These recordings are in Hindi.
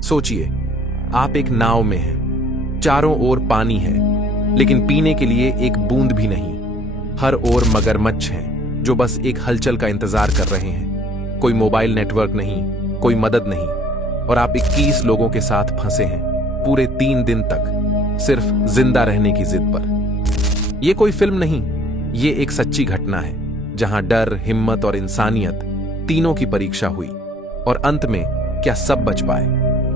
सोचिए, आप एक नाव में हैं, चारों ओर पानी है, लेकिन पीने के लिए एक बूंद भी नहीं। हर ओर मगरमच्छ हैं जो बस एक हलचल का इंतजार कर रहे हैं। कोई मोबाइल नेटवर्क नहीं, कोई मदद नहीं, और आप 21 लोगों के साथ फंसे हैं पूरे 3 दिन तक, सिर्फ जिंदा रहने की जिद पर। यह कोई फिल्म नहीं, ये एक सच्ची घटना है जहां डर, हिम्मत और इंसानियत तीनों की परीक्षा हुई। और अंत में क्या सब बच पाए?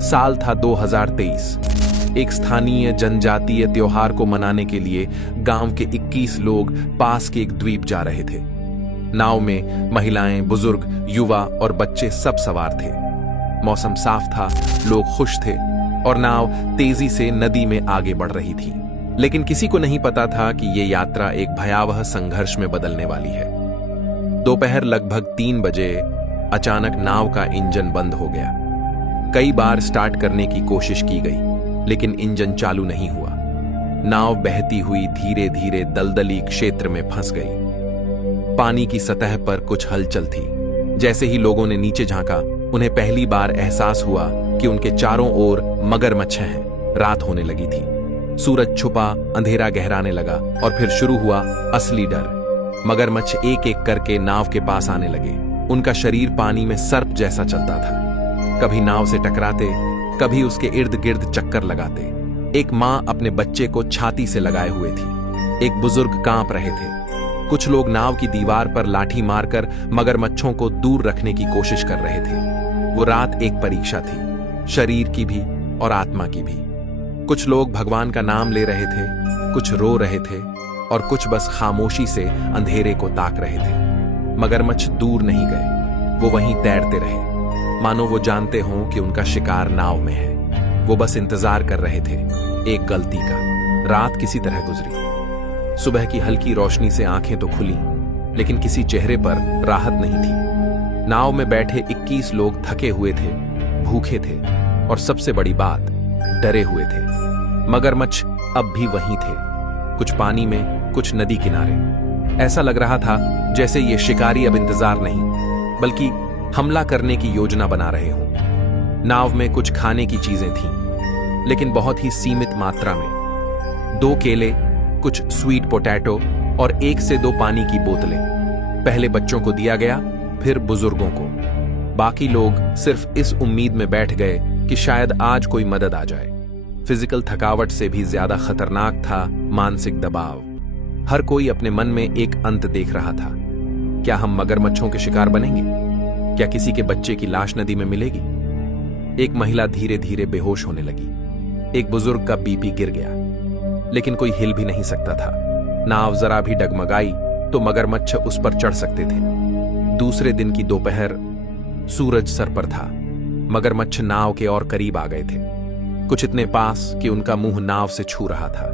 साल था 2023। एक स्थानीय जनजातीय त्योहार को मनाने के लिए गांव के 21 लोग पास के एक द्वीप जा रहे थे। नाव में महिलाएं, बुजुर्ग, युवा और बच्चे सब सवार थे। मौसम साफ था, लोग खुश थे और नाव तेजी से नदी में आगे बढ़ रही थी। लेकिन किसी को नहीं पता था कि यह यात्रा एक भयावह संघर्ष में बदलने वाली है। दोपहर लगभग 3 बजे अचानक नाव का इंजन बंद हो गया। कई बार स्टार्ट करने की कोशिश की गई, लेकिन इंजन चालू नहीं हुआ। नाव बहती हुई धीरे धीरे दलदली क्षेत्र में फंस गई। पानी की सतह पर कुछ हलचल थी। जैसे ही लोगों ने नीचे झांका, उन्हें पहली बार एहसास हुआ कि उनके चारों ओर मगरमच्छ हैं। रात होने लगी थी, सूरज छुपा, अंधेरा गहराने लगा और फिर शुरू हुआ असली डर। मगरमच्छ एक एक करके नाव के पास आने लगे। उनका शरीर पानी में सर्प जैसा चलता था, कभी नाव से टकराते, कभी उसके इर्द गिर्द चक्कर लगाते। एक मां अपने बच्चे को छाती से लगाए हुए थी, एक बुजुर्ग कांप रहे थे। कुछ लोग नाव की दीवार पर लाठी मारकर मगरमच्छों को दूर रखने की कोशिश कर रहे थे। वो रात एक परीक्षा थी, शरीर की भी और आत्मा की भी। कुछ लोग भगवान का नाम ले रहे थे, कुछ रो रहे थे और कुछ बस खामोशी से अंधेरे को ताक रहे थे। मगरमच्छ दूर नहीं गए, वो वहीं तैरते रहे, मानो वो जानते हों कि उनका शिकार नाव में है। वो बस इंतजार कर रहे थे एक गलती का। रात किसी तरह गुजरी। सुबह की हल्की रोशनी से आंखें तो खुली, लेकिन किसी चेहरे पर राहत नहीं थी। नाव में बैठे 21 लोग थके हुए थे, भूखे थे और सबसे बड़ी बात, डरे हुए थे। मगरमच्छ अब भी वहीं थे, कुछ पानी में, कुछ नदी किनारे। ऐसा लग रहा था जैसे ये शिकारी अब इंतजार नहीं, बल्कि हमला करने की योजना बना रहे हों। नाव में कुछ खाने की चीजें थीं, लेकिन बहुत ही सीमित मात्रा में। 2 केले, कुछ स्वीट पोटैटो और 1 से 2 पानी की बोतलें। पहले बच्चों को दिया गया, फिर बुजुर्गों को। बाकी लोग सिर्फ इस उम्मीद में बैठ गए कि शायद आज कोई मदद आ जाए। फिजिकल थकावट से भी ज्यादा खतरनाक था मानसिक दबाव। हर कोई अपने मन में एक अंत देख रहा था। क्या हम मगरमच्छों के शिकार बनेंगे? क्या किसी के बच्चे की लाश नदी में मिलेगी? एक महिला धीरे धीरे बेहोश होने लगी। एक बुजुर्ग का बीपी गिर गया, लेकिन कोई हिल भी नहीं सकता था। नाव जरा भी डगमगाई तो मगरमच्छ उस पर चढ़ सकते थे। दूसरे दिन की दोपहर, सूरज सर पर था। मगरमच्छ नाव के और करीब आ गए थे, कुछ इतने पास कि उनका मुंह नाव से छू रहा था।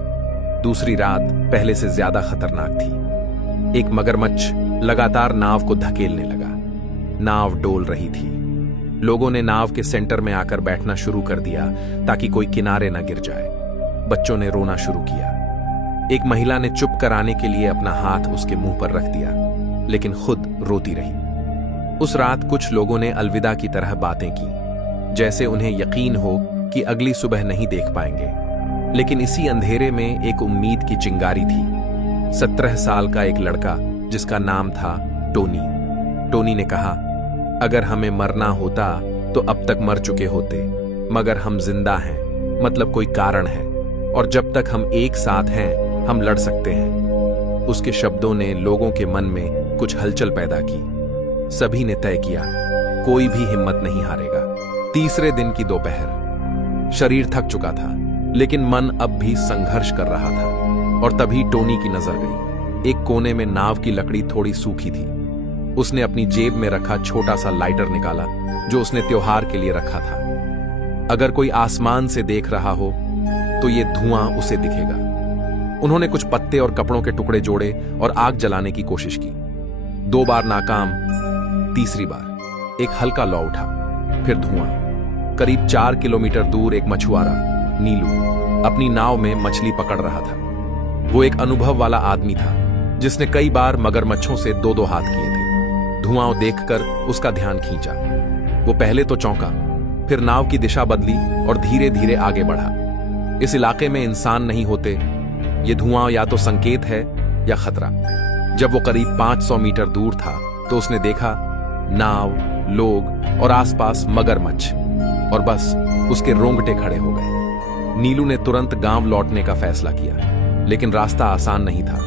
दूसरी रात पहले से ज्यादा खतरनाक थी। एक मगरमच्छ लगातार नाव को धकेलने लगा। नाव डोल रही थी। लोगों ने नाव के सेंटर में आकर बैठना शुरू कर दिया ताकि कोई किनारे न गिर जाए। बच्चों ने रोना शुरू किया। एक महिला ने चुप कराने के लिए अपना हाथ उसके मुंह पर रख दिया, लेकिन खुद रोती रही। उस रात कुछ लोगों ने अलविदा की तरह बातें की, जैसे उन्हें यकीन हो कि अगली सुबह नहीं देख पाएंगे। लेकिन इसी अंधेरे में एक उम्मीद की चिंगारी थी। 17 साल का एक लड़का जिसका नाम था टोनी। टोनी ने कहा, अगर हमें मरना होता तो अब तक मर चुके होते, मगर हम जिंदा हैं, मतलब कोई कारण है, और जब तक हम एक साथ हैं हम लड़ सकते हैं। उसके शब्दों ने लोगों के मन में कुछ हलचल पैदा की। सभी ने तय किया, कोई भी हिम्मत नहीं हारेगा। तीसरे दिन की दोपहर, शरीर थक चुका था, लेकिन मन अब भी संघर्ष कर रहा था। और तभी टोनी की नजर गई। एक कोने में नाव की लकड़ी थोड़ी सूखी थी। उसने अपनी जेब में रखा छोटा सा लाइटर निकाला, जो उसने त्योहार के लिए रखा था। अगर कोई आसमान से देख रहा हो तो ये धुआं उसे दिखेगा। उन्होंने कुछ पत्ते और कपड़ों के टुकड़े जोड़े और आग जलाने की कोशिश की। 2 बार नाकाम। तीसरी बार एक हल्का लौ उठा, फिर धुआं। करीब 4 किलोमीटर दूर एक मछुआरा, नीलू, अपनी नाव में मछली पकड़ रहा था। वो एक अनुभव वाला आदमी था, जिसने कई बार मगरमच्छों से 2-2 हाथ किए थे। धुआं देखकर उसका ध्यान खींचा। वो पहले तो चौंका, फिर नाव की दिशा बदली और धीरे धीरे आगे बढ़ा। इस इलाके में इंसान नहीं होते। ये धुआं या तो संकेत है या खतरा। जब वो करीब 500 मीटर दूर था तो उसने देखा नाव, लोग और आसपास मगरमच्छ, और बस उसके रोंगटे खड़े हो गए। नीलू ने तुरंत गांव लौटने का फैसला किया, लेकिन रास्ता आसान नहीं था।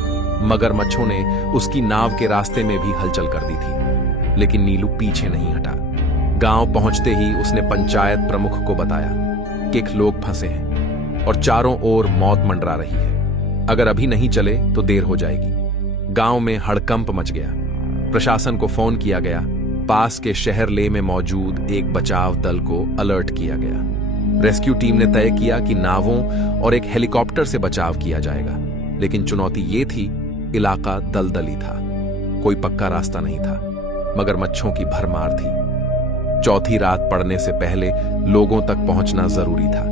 मगरमच्छों ने उसकी नाव के रास्ते में भी हलचल कर दी थी, लेकिन नीलू पीछे नहीं हटा। गांव पहुंचते ही उसने पंचायत प्रमुख को बताया कि एक लोग फंसे हैं और चारों ओर मौत मंडरा रही है। अगर अभी नहीं चले तो देर हो जाएगी। गांव में हड़कंप मच गया। प्रशासन को फोन किया गया। पास के शहर ले में मौजूद एक बचाव दल को अलर्ट किया गया। रेस्क्यू टीम ने तय किया कि नावों और एक हेलीकॉप्टर से बचाव किया जाएगा, लेकिन चुनौती ये थी, इलाका दलदली था, कोई पक्का रास्ता नहीं था, मगरमच्छों की भरमार थी। चौथी रात पड़ने से पहले लोगों तक पहुंचना जरूरी था।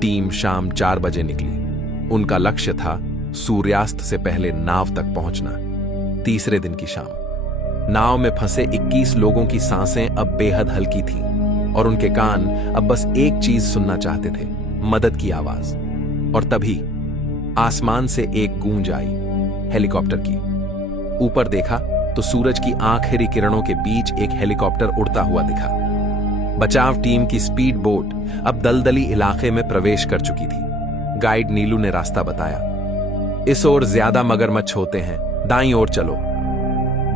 टीम शाम 4 बजे निकली। उनका लक्ष्य था सूर्यास्त से पहले नाव तक पहुंचना। तीसरे दिन की शाम नाव में फंसे 21 लोगों की सांसें अब बेहद हल्की थीं और उनके कान अब बस एक चीज सुनना चाहते थे, मदद की आवाज। और तभी आसमान से एक गूंज आई, हेलीकॉप्टर की। ऊपर देखा तो सूरज की आखिरी किरणों के बीच एक हेलीकॉप्टर उड़ता हुआ दिखा। बचाव टीम की स्पीड बोट अब दलदली इलाके में प्रवेश कर चुकी थी। गाइड नीलू ने रास्ता बताया। इस ओर ज्यादा मगरमच्छ होते हैं, दाईं ओर चलो।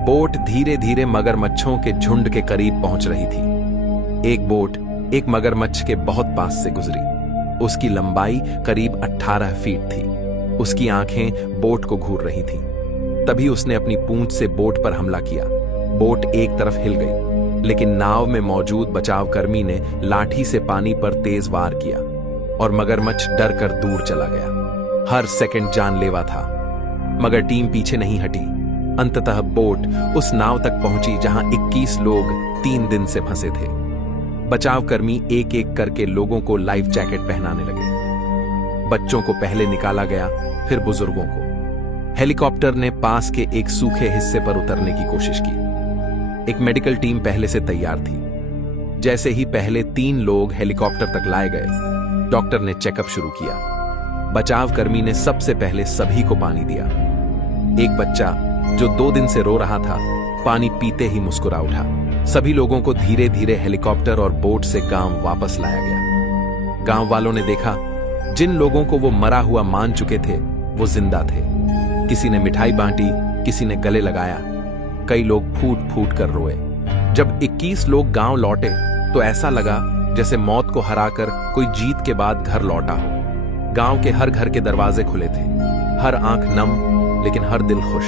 बोट धीरे धीरे मगरमच्छों के झुंड के करीब पहुंच रही थी। एक बोट एक मगरमच्छ के बहुत पास से गुजरी। उसकी लंबाई करीब 18 फीट थी। उसकी आंखें बोट को घूर रही थीं। तभी उसने अपनी पूंछ से बोट पर हमला किया। बोट एक तरफ हिल गई, लेकिन नाव में मौजूद बचावकर्मी ने लाठी से पानी पर तेज वार किया और मगरमच्छ डर कर दूर चला गया। हर सेकंड जानलेवा था, मगर टीम पीछे नहीं हटी। अंततः बोट उस नाव तक पहुंची जहां 21 लोग 3 दिन से फंसे थे। बचावकर्मी एक एक करके लोगों को लाइफ जैकेट पहनाने लगे। बच्चों को पहले निकाला गया, फिर बुजुर्गों को। हेलीकॉप्टर ने पास के एक सूखे हिस्से पर उतरने की कोशिश की। एक मेडिकल टीम पहले से तैयार थी। जैसे ही पहले 3 लोग हेलीकॉप्टर तक लाए गए, डॉक्टर ने चेकअप शुरू किया। बचावकर्मी ने सबसे पहले सभी को पानी दिया। एक बच्चा जो 2 दिन से रो रहा था, पानी पीते ही मुस्कुरा उठा। सभी लोगों को धीरे धीरे हेलीकॉप्टर और बोट से गांव वापस लाया गया। गांव वालों ने देखा, जिन लोगों को वो मरा हुआ मान चुके थे वो जिंदा थे। किसी ने मिठाई बांटी, किसी ने गले लगाया, कई लोग फूट फूट कर रोए। जब 21 लोग गांव लौटे तो ऐसा लगा जैसे मौत को हराकर कोई जीत के बाद घर लौटा हो। गांव के हर घर के दरवाजे खुले थे, हर आंख नम, लेकिन हर दिल खुश।